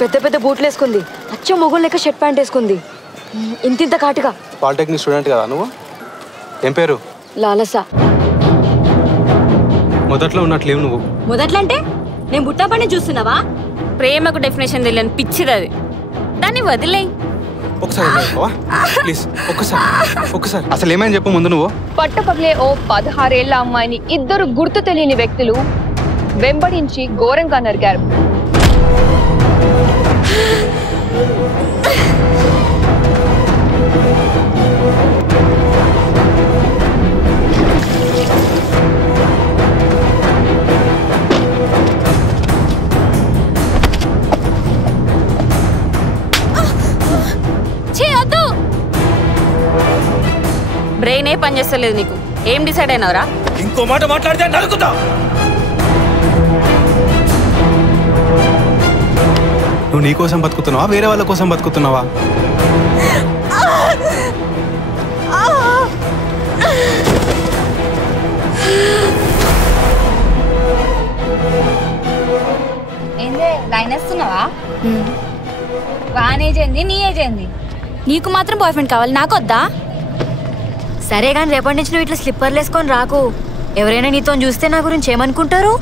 పెద్ద పెద్ద బూట్లు వేసుకుంది, అచ్చం మొగుడు లెక్క షర్ట్ ప్యాంట్ వేసుకుంది, ఇంతింత కాటుగా. పాలిటెక్నిక్ స్టూడెంట్ కదా నువ్వు? ఏం పేరు? లాలస. మొదట్లో ఉన్నట్లేవు నువ్వు. మొదట్లో అంటే నేను బుట్టపని చూస్తున్నావా? ప్రేమకు డెఫినేషన్ తెలియని పిచ్చిది అది, దాన్ని వదిలేయి. ఒకసారి ప్లీజ్, ఒక్కసారి అసలు ఏమైనా చెప్పు ముందు నువ్వు. పట్టపగలే ఓ 16 ఏళ్ల అమ్మాయిని ఇద్దరు గుర్తు తెలియని వ్యక్తులు వెంబడించి ఘోరంగా నరికారు. బ్రెయిన్ ఏ పని చేస్తలేదు నీకు. ఏం డిసైడ్ అయినావురా? ఇంకో మాట మాట్లాడితే నరుకుతా. నువ్వు నీ కోసం బతుకుతున్నావా, వేరే వాళ్ళ కోసం బతుకుతున్నావా? ఏందే లైన్ వేస్తున్నావా? వాన్ ఏజ్ ఏంది, నీ ఏజ్ ఏంది? నీకు మాత్రం బాయ్ ఫ్రెండ్ కావాలి, నాకు వద్దా? సరే కానీ రేపటి నుంచి నువ్వు ఇట్లా స్లిప్పర్లు వేసుకొని రాకు. ఎవరైనా నీతో చూస్తే నా గురించి ఏమనుకుంటారు?